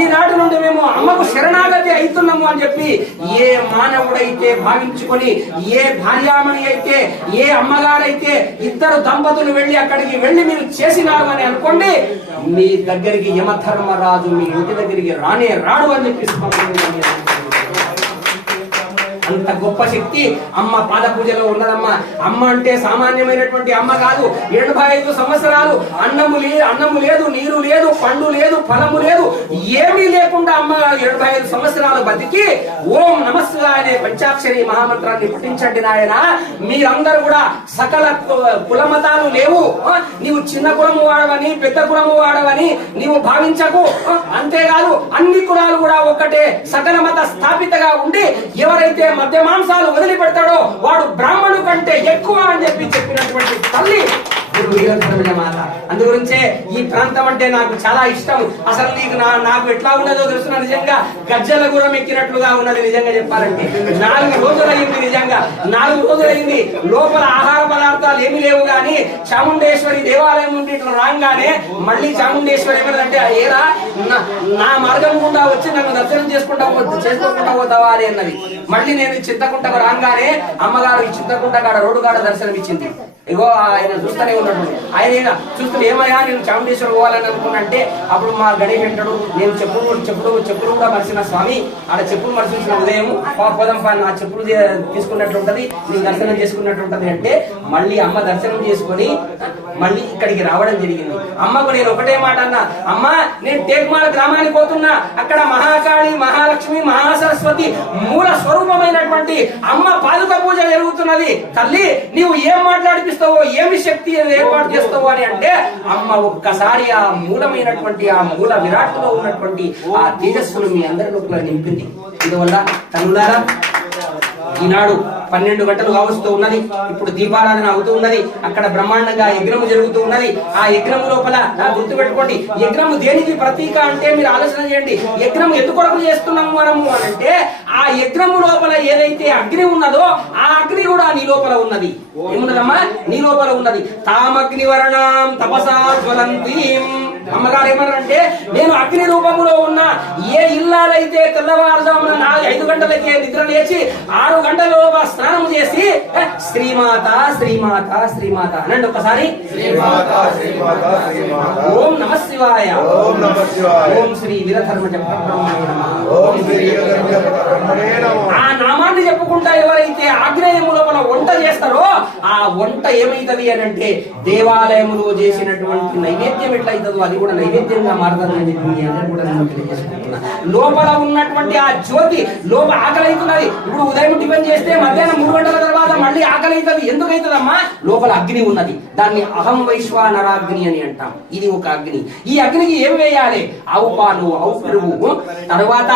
ఈనాటి నుండి మేము అమ్మకు శరణాగతి అవుతున్నాము అని చెప్పి ఏ మానవుడైతే భావించుకొని, ఏ భార్యామణి అయితే, ఏ అమ్మగారైతే ఇద్దరు దంపతులు వెళ్ళి అక్కడికి వెళ్ళి మీరు చేసినారు అని అనుకోండి, మీ దగ్గరికి యమధర్మరాజు మీ ఇంటి దగ్గరికి రానే రాడు అని చెప్పి అంత గొప్ప శక్తి అమ్మ పాద పూజలో ఉన్నదమ్మా. అమ్మ అంటే సామాన్యమైనటువంటి అమ్మ కాదు. 75 సంవత్సరాలు అన్నము లేదు, నీరు లేదు, పండు లేదు, ఫలము లేదు, ఏమీ లేకుండా అమ్మ 75 సంవత్సరాలు బతికి ఓం నమస్కారం అనే పంచాక్షరి మహామంత్రాన్ని పఠించండి నాయన. మీరందరూ కూడా సకల కులమతాలు లేవు, నీవు చిన్న కులము వాడవని పెద్ద కులము వాడవని నీవు భావించకు. అంతేకాదు అన్ని కులాలు కూడా ఒక్కటే, సకల మత స్థాపితగా ఉండి ఎవరైతే మధ్య మాంసాలు వదిలిపెడతాడో వాడు బ్రాహ్మణు కంటే ఎక్కువ అని చెప్పినటువంటి తల్లి మాత. అందుగురించే ఈ ప్రాంతం అంటే నాకు చాలా ఇష్టం. అసలు నాకు ఎట్లా ఉన్నదో తెలుస్తున్నా, నిజంగా గజ్జల గురం ఎక్కినట్లుగా ఉన్నది. నిజంగా చెప్పాలంటే 4 రోజులైంది, నిజంగా 4 రోజులైంది. లోపల ఆహార పదార్థాలు ఏమి లేవు గాని చాముండేశ్వరి దేవాలయం నుండి ఇట్లా రాగానే మళ్ళీ చాముండేశ్వరి ఏమన్నదంటే, ఏరా నా మార్గం గుండా వచ్చి నన్ను దర్శనం చేసుకోకుండా పోతావా అని అన్నది. మళ్ళీ నేను చింతకుంటకు రాగానే అమ్మగారు ఈ చింతకుంట కాడ రోడ్డు కాడ దర్శనం ఇచ్చింది. ఇగో ఆయన చూస్తూనే ఉన్నాడు. ఆయన చూస్తూ ఏమయ్యా నేను చాముండేశ్వరం పోవాలని అనుకున్నంటే, అప్పుడు మా గణేష్ అంటాడు, నేను చెప్పులు కూడా మరిచిన స్వామి, ఆడ చెప్పులు మరిచిన ఉదయం పోదాం నా చెప్పులు తీసుకున్నట్లు ఉంటది, నేను దర్శనం చేసుకున్నట్టు ఉంటది అంటే మళ్ళీ అమ్మ దర్శనం చేసుకొని మళ్ళీ ఇక్కడికి రావడం జరిగింది. అమ్మకు నేను ఒకటే మాట అన్నా, అమ్మ నేను టేక్మాల గ్రామానికి పోతున్నా, అక్కడ మహాకాళి, మహాలక్ష్మి, మహాసరస్వతి మూల స్వరూపమైనటువంటి అమ్మ పాదుక పూజ జరుగుతున్నది. తల్లి నీవు ఏం మాట్లాడిపిస్తావో, ఏమి శక్తి ఏర్పాటు చేస్తావో అని అంటే అమ్మ ఒక్కసారి ఆ మూలమైనటువంటి ఆ మూల విరాట్లో ఉన్నటువంటి ఆ తేజస్సును మీ అందరి లోపల నింపింది. ఇందువల్ల తల్లులారా ఈనాడు 12 గంటలు కావస్తూ ఉన్నది. ఇప్పుడు దీపారాధన అవుతూ ఉన్నది. అక్కడ బ్రహ్మాండంగా యజ్ఞము జరుగుతూ ఉన్నది. ఆ యజ్ఞము లోపల గుర్తు పెట్టుకోండి, యజ్ఞము దేనికి ప్రతీక అంటే మీరు ఆలోచన చేయండి. యజ్ఞము ఎందుకొరకు చేస్తున్నాము మనము అని అంటే, ఆ యజ్ఞము లోపల ఏదైతే అగ్ని ఉన్నదో ఆ అగ్ని కూడా నీ లోపల ఉన్నది. ఏమున్నదమ్మా? నీ లోపల ఉన్నది. తామగ్నివర్ణం తపసా జ్వలంతీం. అమ్మగారు ఏమన్నారంటే, నేను అగ్ని రూపములో ఉన్న ఏ ఇల్లాలైతే తెల్లవారుజామున 5 గంటలకే నిద్ర లేచి 6 గంటల స్నానం చేసి శ్రీమాత శ్రీమాత శ్రీమాత అనండి ఒకసారి. ఓం నమ శివాయ, ఓం శ్రీ వీరధర్మ ఆ నామాన్ని చెప్పుకుంటా ఎవరైతే ఆగ్నేయము లోపల వంట చేస్తారో ఆ వంట ఏమైతుంది అని అంటే, దేవాలయములో చేసినటువంటి నైవేద్యం ఎట్లయితుందో అది కూడా నైవేద్యంగా మారుతుందని చెప్పి మీ అందరూ కూడా నేను తెలియజేసుకుంటున్నా. లోపల ఉన్నటువంటి ఆ జ్యోతి లోపల ఆకలి అవుతున్నది. ఇప్పుడు ఉదయం టిఫిన్ చేస్తే మధ్యాహ్నం 3 గంటల తర్వాత మళ్ళీ ఆకలి అవుతుంది. ఎందుకు అవుతుందమ్మా? లోపల అగ్ని ఉన్నది. దాన్ని అహం వైశ్వానరాగ్ని అని అంటాం. ఇది ఒక అగ్ని. ఈ అగ్నికి ఏం వేయాలి? ఆవు పాలు, ఆవు పెరుగు, తర్వాత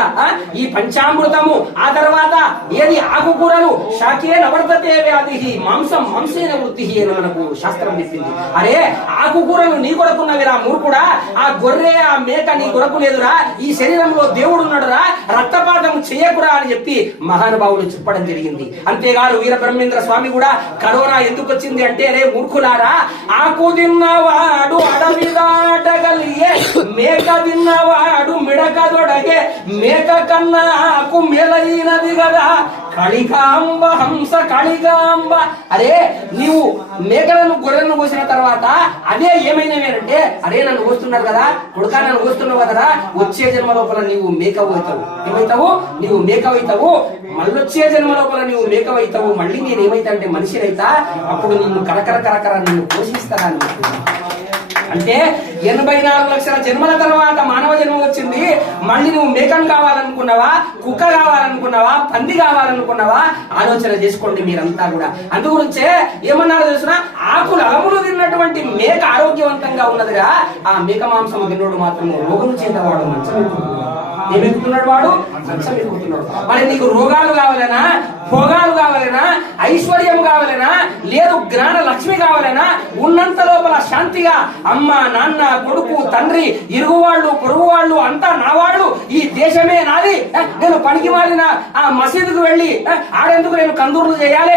ఈ పంచామృతము, ఆ తర్వాత ఏది ఆకుకూరలు, శాకే నవర్తతే వ్యాధి మాంసం మాంసేన వృత్తి అని మనకు శాస్త్రం చెప్పింది. అరే ఆకుకూరలు నీ కొరకున్నవిరా మూర్ఖుడా, ఆ గొర్రె ఆ మేక నీ కొరకు లేదురా, ఈ శరీరంలో దేవుడు ఉన్నాడురా, రక్తపాతం చేయకురా అని చెప్పి మహానుభావులు చెప్పడం జరిగింది. అంతేగాదు వీరబ్రహ్మేంద్ర స్వామి కూడా కరోనా ఎందుకు వచ్చింది అంటే, రే మూర్ఖులారా, ఆకు తిన్నవాడు అడవి దాటగలిగే, మేక తిన్నవాడు మిడక దొడగే, మేక కన్నా ఆకు మేలైనది కదా కళికాంబ హంస కళికాంబ. అరే నీవు మేకలను గొర్రెలను కోసిన తర్వాత అదే ఏమైనవేనంటే, అరే నన్ను కోస్తున్నారు కదా కొడుకా, నన్ను కోస్తున్నావు కదరా, వచ్చే జన్మ లోపల నీవు మేకవవుతావు. ఏమైతావు? నీవు మేకవైతావు. మళ్ళొచ్చే జన్మ లోపల నీవు మేకవైతావు. మళ్ళీ నేను ఏమైతా అంటే మనిషినైతా. అప్పుడు నిన్ను కరకర నిన్ను పోషిస్తారా అని అంటే 84 లక్షల జన్మల తర్వాత మానవ జన్మ వచ్చింది. మళ్ళీ నువ్వు మేకం కావాలనుకున్నావా, కుక్క కావాలనుకున్నావా, పంది కావాలనుకున్నావా? ఆలోచన చేసుకోండి మీరంతా కూడా. అందుగురించే ఏమన్నారో తెలుసునా, ఆకులు అలములు తిన్నటువంటి మేక ఆరోగ్యవంతంగా ఉన్నదిగా, ఆ మేక మాంసం తిన్నోడు మాత్రం రోగం చేత వాడు మంచం ఏమెక్కుతున్నాడు వాడు? మంచం ఎక్కుతున్నాడు. మరి నీకు రోగాలు కావాలనా, భోగాలు కావాలనా, ఐశ్వర్యం కావాలనా, లేదు జ్ఞాన లక్ష్మి కావాలనా, ఉన్నంత లోపల శాంతిగా అమ్మ నాన్న కొడుకు తండ్రి ఇరుగు వాళ్ళు పొరుగు వాళ్ళు అంతా నా వాళ్ళు, ఈ దేశమే నాది, నేను పనికి మారిన ఆ మసీదుకు వెళ్ళి ఆడెందుకు నేను కందూరులు చేయాలి,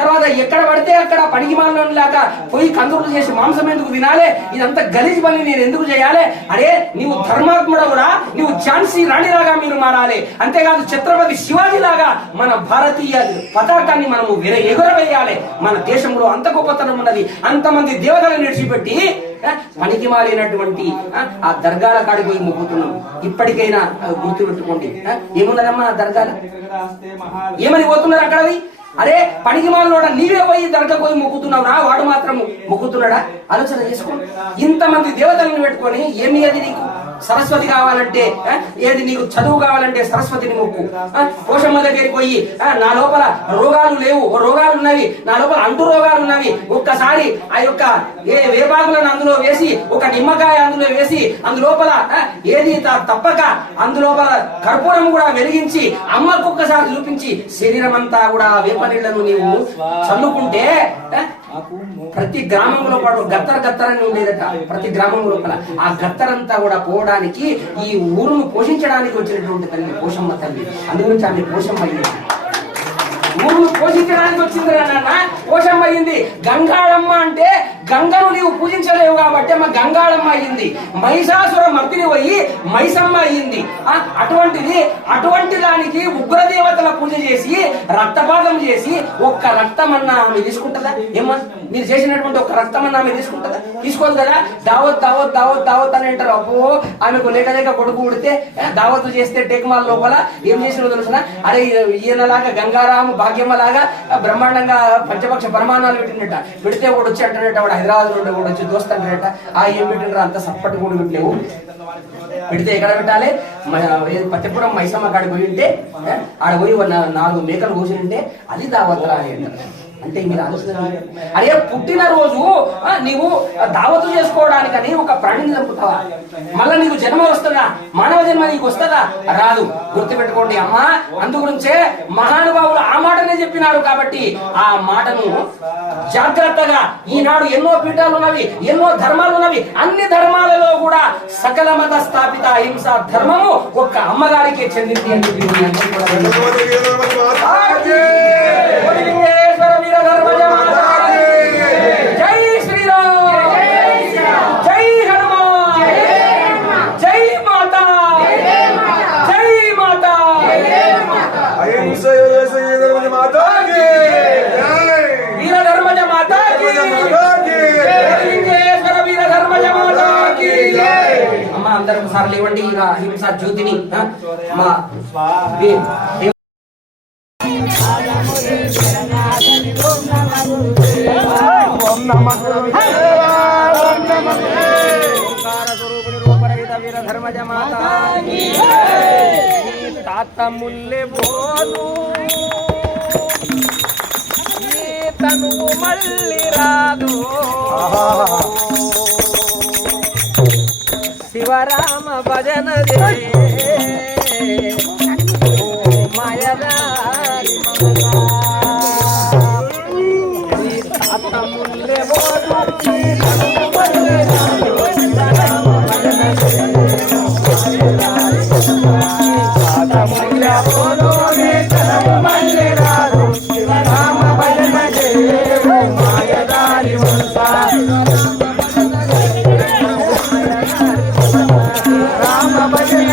తర్వాత ఎక్కడ పడితే అక్కడ పనికి మారిన లాగా పోయి కందూరులు చేసి మాంసం ఎందుకు తినాలి, ఇదంతా గలీజ్ పని నేను ఎందుకు చేయాలి? అరే నీవు ధర్మాత్ముడవురా, నువ్వు ఝాన్సీ రాణిలాగా మీరు మారాలి. అంతేకాదు ఛత్రపతి శివాజీ లాగా మన భారతీయ పతాకాన్ని మనము ఎగురవేయాలి. మన దేశంలో అంత గొప్పతనం ఉన్నది. అంతమంది దేవతలను విడిచిపెట్టి పనికి మారినటువంటి ఆ దర్గాల కాడికి పోయి మొక్కుతున్నాం. ఇప్పటికైనా గుర్తు పెట్టుకోండి. ఏమున్నదమ్మా ఆ దర్గాల? ఏమని పోతున్నారు అక్కడవి? అరే పనికి మాలినోడ నీవే పోయి దర్గా పోయి మొక్కుతున్నావురా, వాడు మాత్రం మొక్కుతున్నాడా? ఆలోచన చేసుకోండి. ఇంతమంది దేవతలను పెట్టుకొని ఏమి అది నీకు? సరస్వతి కావాలంటే ఏది నీకు? చదువు కావాలంటే సరస్వతిని మొక్కు. పోషమ్మ దగ్గరికి పోయి నా లోపల రోగాలు లేవు, రోగాలు ఉన్నవి, నా లోపల అంటు రోగాలు ఉన్నవి, ఒక్కసారి ఆ యొక్క వేపాకులను అందులో వేసి ఒక నిమ్మకాయ అందులో వేసి అందులోపల ఏది తప్పక అందులోపల కర్పూరం కూడా వెలిగించి అమ్మకు ఒక్కసారి చూపించి శరీరం అంతా కూడా వేప నీళ్లను నీవు చల్లుకుంటే ప్రతి గ్రామంలో పాటు గత్తరని ఉండేదట. ప్రతి గ్రామం లోపల ఆ గత్తరంతా కూడా పోవడానికి ఈ ఊరును పోషించడానికి వచ్చినటువంటి తల్లి పోషమ్మ తల్లి. అందుగురించి ఆమె పోషమ్మ అయ్యింది. ఊరును పోషించడానికి వచ్చింది నాన్న, పోషమ్మ అయ్యింది. గంగాళమ్మ అంటే గంగను నీవు పూజించలేవు కాబట్టి అమ్మ గంగాళమ్మ అయ్యింది. మహిషాసుర మర్దిని పోయి మైసమ్మ అయ్యింది. అటువంటి దానికి ఉగ్రదేవతల పూజ చేసి రక్తపాతం చేసి ఒక్క రక్తమన్నా ఆమె తీసుకుంటుందా? ఏమా మీరు చేసినటువంటి ఒక్క రక్తమన్నా ఆమె తీసుకుంటుందా? తీసుకోదు కదా. దావత్ దావత్ దావత్ దావత్ అని అంటారు. అప్పో ఆమెకు లేక కొడుకు ఉడితే దావత్తు చేస్తే టేకుమాల లోపల ఏం చేసిన తెలుసిన? అరే ఈయనలాగా గంగారాము భాగ్యమ్మ లాగా బ్రహ్మాండంగా పంచపక్ష పరమాణాలు పెట్టినట్ట. పెడితే కూడా వచ్చి అంటాడట, వాడు హైదరాబాద్ నుండి కూడా వచ్చి దోస్తాడట. ఏం పెట్టినరా అంత సప్పటి కూడా పెట్టలేవు. పెడితే ఎక్కడ పెట్టాలి? పత్తిపురం మైసమ్మ కాడికి పోయి ఉంటే ఆడ పోయి 4 మేకలు కోసి ఉంటే అది దావత్రా అని అంటారు. అంటే మీరు ఆలోచన, అరే పుట్టినరోజు నీవు దావతు చేసుకోవడానికని ఒక ప్రాణిని చంపుతావా? మళ్ళా నీకు జన్మ వస్తుందా? మానవ జన్మ నీకు వస్తుందా? రాదు. గుర్తుపెట్టుకోండి అమ్మా. అందుగురించే మహానుభావులు ఆ మాటనే చెప్పినారు. కాబట్టి ఆ మాటను జాగ్రత్తగా, ఈనాడు ఎన్నో పీఠాలు ఉన్నవి, ఎన్నో ధర్మాలు ఉన్నవి, అన్ని ధర్మాలలో కూడా సకల మత స్థాపిత అహింస ధర్మము ఒక్క అమ్మగారికే చెందింది అని జై శ్రీరామ్, జై హనుమాన్, జై మాతా, జై మాతా, వీర ధర్మజ మాతా కి, వీర ధర్మజ మాతా కి. అమ్మ అందరూ ఒకసారి లేవండి. ఇక అహింస జ్యోతిని మా ధర్మజ మాతా తాత ముల్లె బోను తను మళ్ళీ రాదు. శివరామ భజన మాయదారి తాత ముల్లె బోను రామ భజన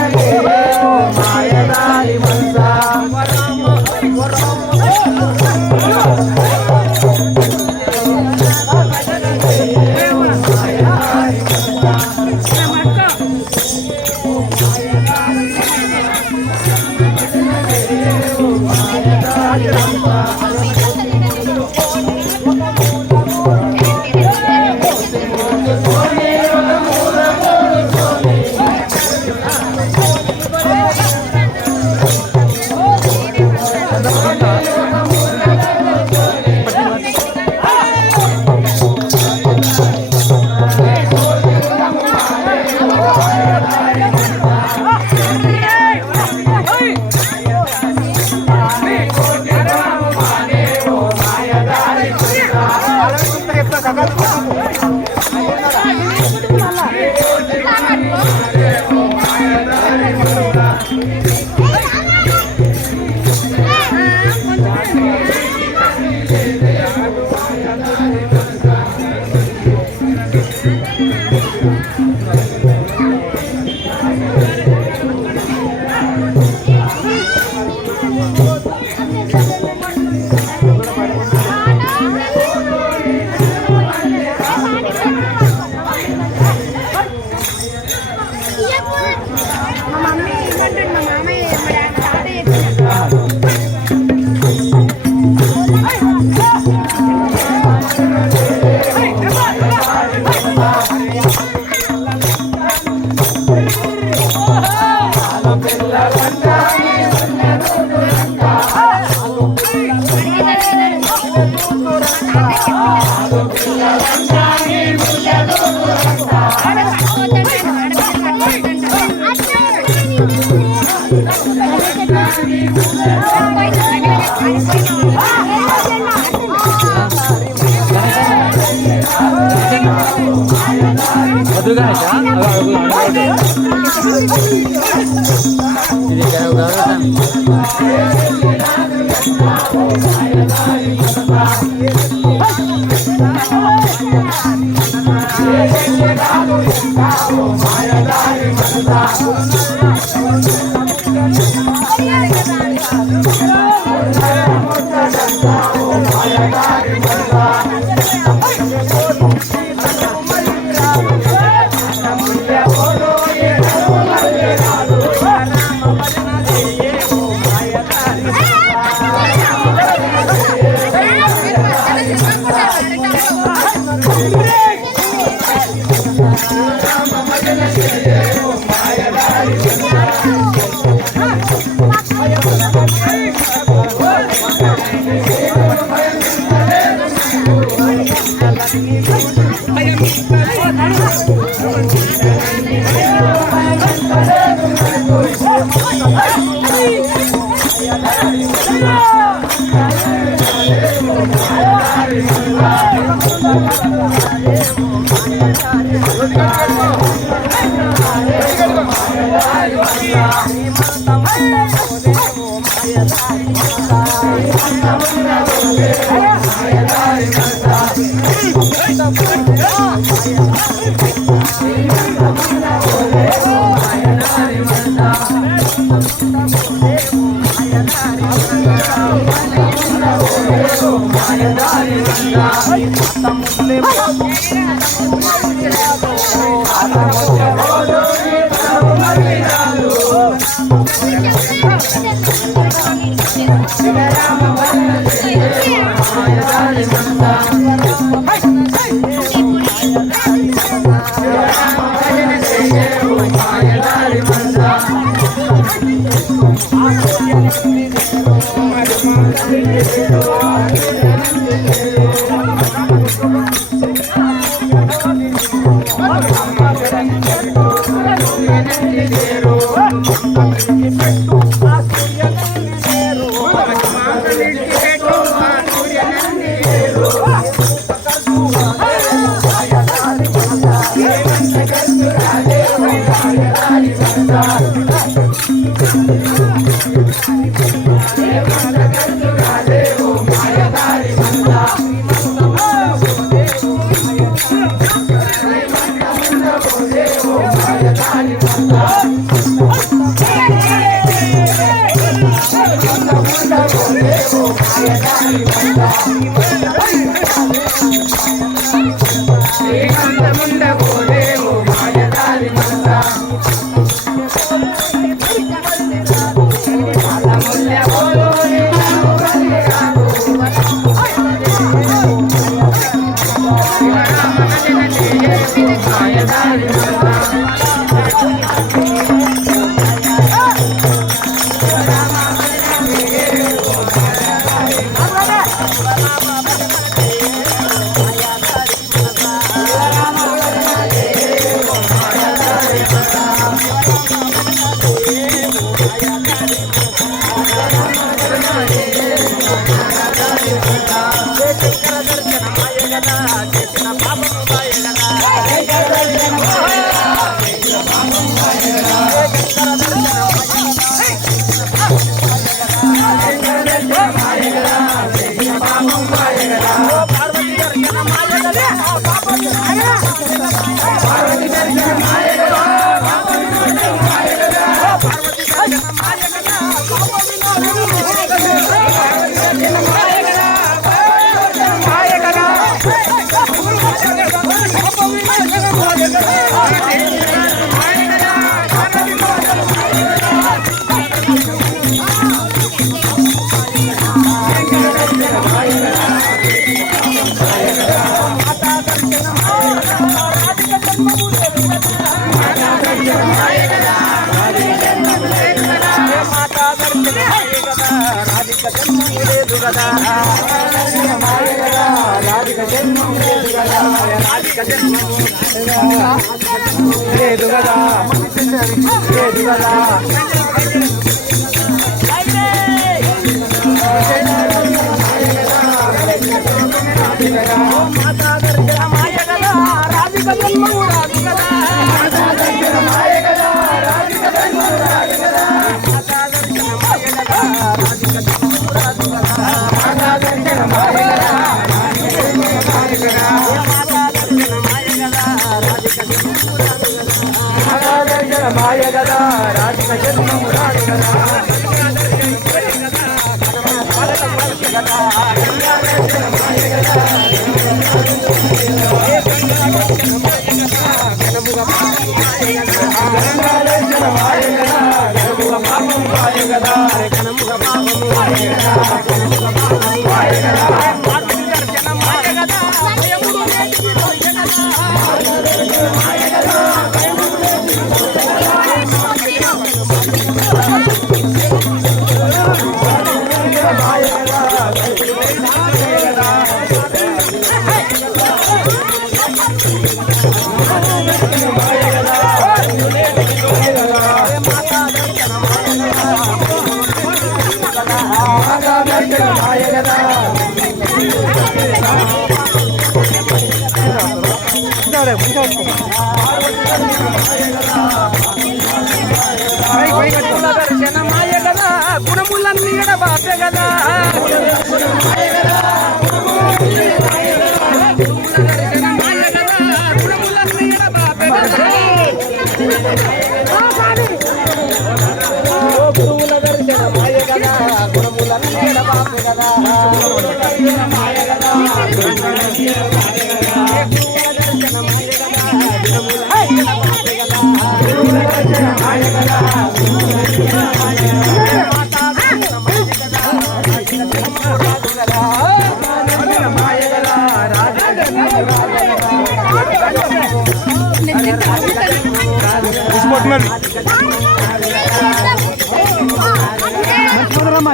Hey, మాయ గదా రాధిక జన్మము రాడు గదా గుణములన్నీ ఎడబాపే కదా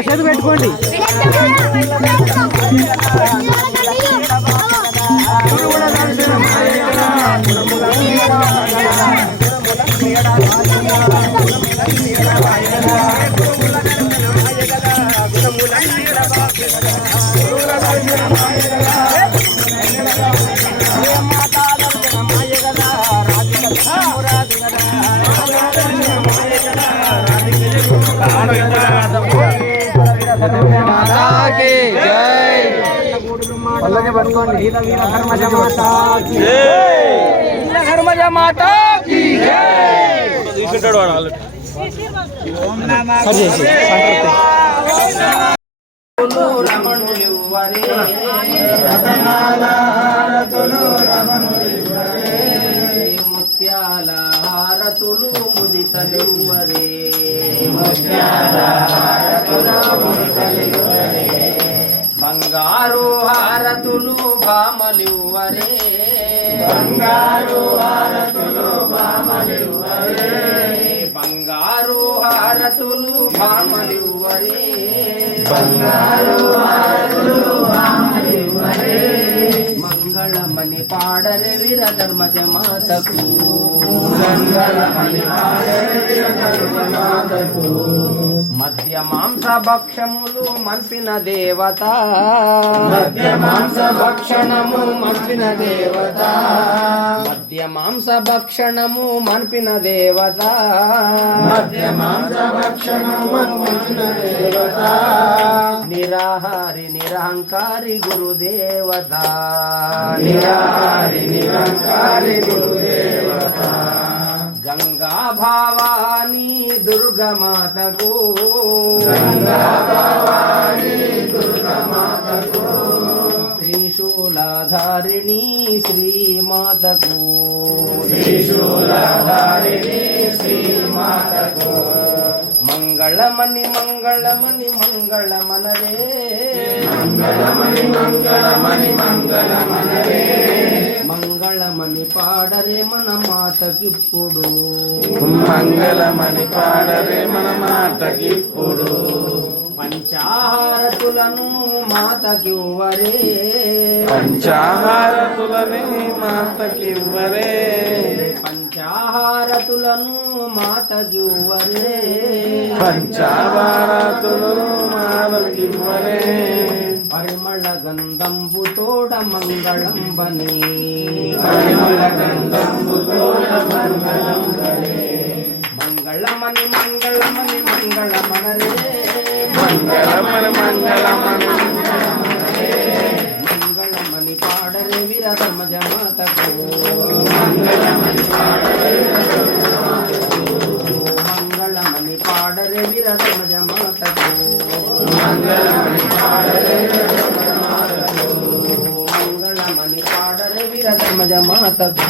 చేతి పెట్టుకోండి ముత్యాల హారతులు ముదితలువరే బంగారు హారతులు భామలివ్వరే బంగారు హారతులు భామలివ్వరే మంగళమణి పాడరే వీర ధర్మజ మాతకు మధ్య మాంస భక్షములు మల్పిన దేవత మధ్య మాంస భక్షణము మల్పిన దేవత మధ్య మాంస భక్షణము మల్పిన దేవత మధ్య మాంస భక్షణము మల్పిన దేవత నిరాహారి నిరహంకారి గురుదేవత నిరాహారి నిరహంకారి గురుదేవత గంగా భావాని దుర్గమాతకు గంగా భావాని దుర్గమాతకు త్రిశూల త్రిశూలధారిణి శ్రీమాతకు మంగళమణి మంగళమణి మంగళమనరే మంగళమణి పాడరే మన మాతకిప్పుడు మంగళమణి పాడరే మన మాటకిప్పుడు పంచాహారతులను మాతకివ్వరే పంచాహారతులని మాతకివ్వరే పంచాహారతులను మాతకివ్వరే పంచాహారతులు మాతకివ్వరే పరిమళ గంధంబు తోడ మంగళం బని మంగళమణి మంగళమణి మంగళమనరే మంగళమణి మంగళమణి మంగళమణి పాడరే విరసమజ మాతకు మంగళమణి పాడరే విరసమజ మాతకు మంగళమణి పాడరే విరసమజ మాతకు